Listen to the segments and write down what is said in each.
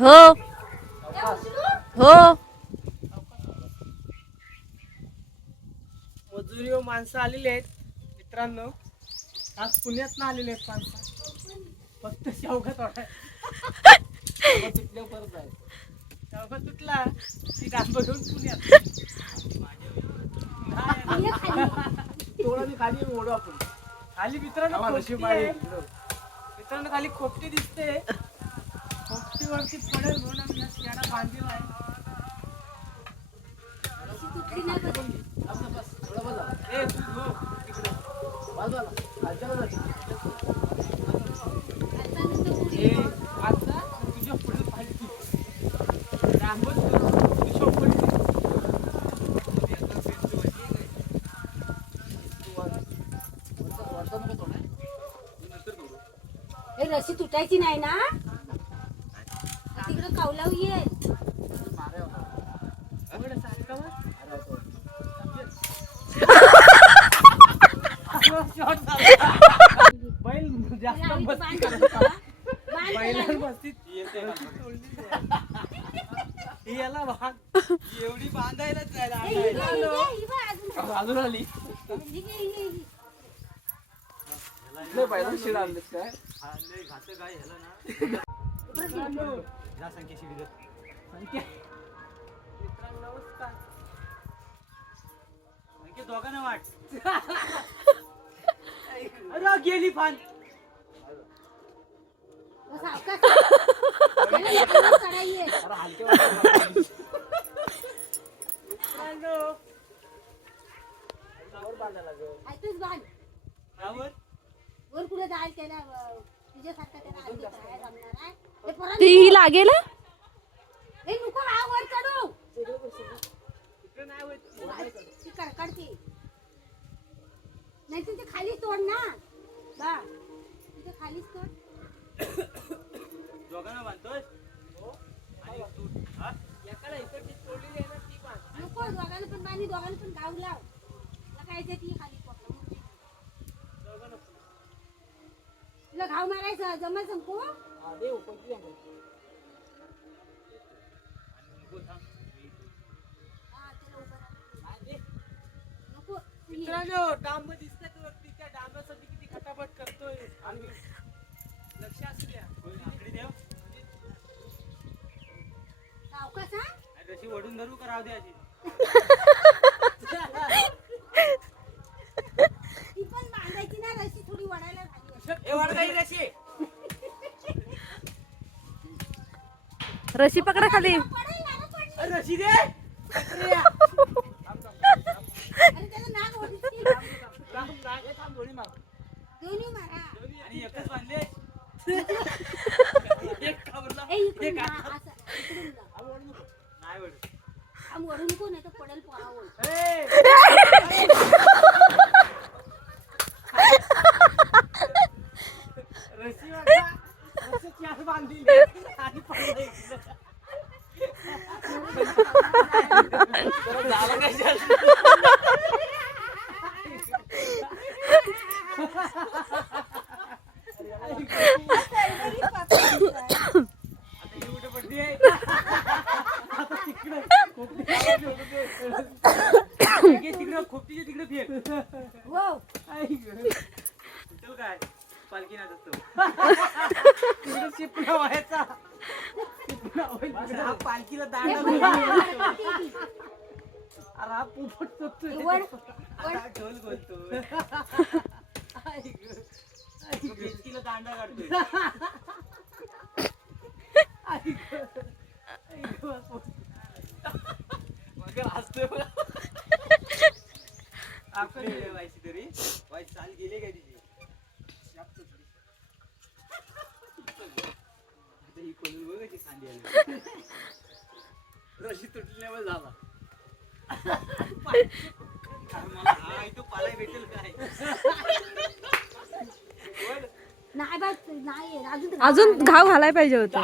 हो. हो. मजुरी व माणसं आलेली आहेत. मित्रांनो आज पुण्यात ना आलेले आहेत माणसं. फक्त शेवगा तोडा तुटल्या परत जायचं शेवगा तुटला की डांब घेऊन पुण्यात. खाली ओढू आपण. खाली मित्रांनो खोपटी आहे. मित्रांनो खाली खोपटी दिसते. खोपटीवरती पडेल म्हणून आम्ही या शेडा बांधलेला आहे. ए, तू झोप तिकडे. ए, तुटायची नाही ना तिकडे कावलाव ये. बैल जास्त याला भाग एवढी बांधायलाच हे ही ही ही अजून. अजून आली ही ही ही बघ. बैलांना शिड आणलेत काय दोघांना वाट. अरे गेली फान हो, वर कुठे त्याला अं, तुझ्यासारखा त्याला आधी काय जमणार आहे? परत ती ही लागेल हा? हे नको हा वर चढू इकडे नाही. ती कडकडते ते खालीच तोड ना बा तिथे खालीच तोड दोघांना बांधतोय आणि तू हा? एकाला इकडची तोडलेली आहे ना ती बांध. नको दोघांना पण बांधी दोघांना पण गाव लाव तुला काय येते ती खाली पकडून दोघांना तुला घाव मारायचं जमा संपू? दे उपटली आहे. नको तू. मित्रांनो डांब दिसतंय तुला त्या डांबासाठी किती खटापट करतोय. आणि लक्ष असू द्या. सावकाश हा आणि रशी ओढून धरू का? राहू दे अशी ती पण बांधायची ना रशी थोडी वडायला झाली ए वाढ काही रशी रशी पकडा खाली पडेल पडेल. रशी दे. थांब, नाग आहे, दोन्ही माग. दोन्ही मारा आणि एकच बांधले एक कावरला ए इकडून एक जा, हात. असं इकडून जा. आम्ही ओढू नको. नाही वड आम वरून नको नाही तर पडेल पोरावर ए, रशी वाटा. आत बांधली आणि पडलं इकडं. जरा झालं काय झालं? आता ही कुठे पडली आहे? आता तिकडे खोपटीच्या तिकडं खोपटीच्या तिकडे फेक हो आई गं. काय पालखी नाच असतो व्हायचा. हा पालखीला दांडा. अरे हा पोपट ढोल बोलतो. बेचकीला दांडा काढतोय बघा. आपण व्हायची तरी व्हायची चाल गेली काय तिची रशी तुटल्यावर झाला. अजून अजून घाव घालाय पाहिजे होतं.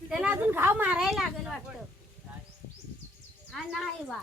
त्याला अजून घाव मारायला लागेल वाटतं. हा नाही बा.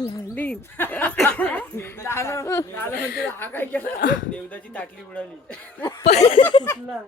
लागली ताटली उडाली तुटलं.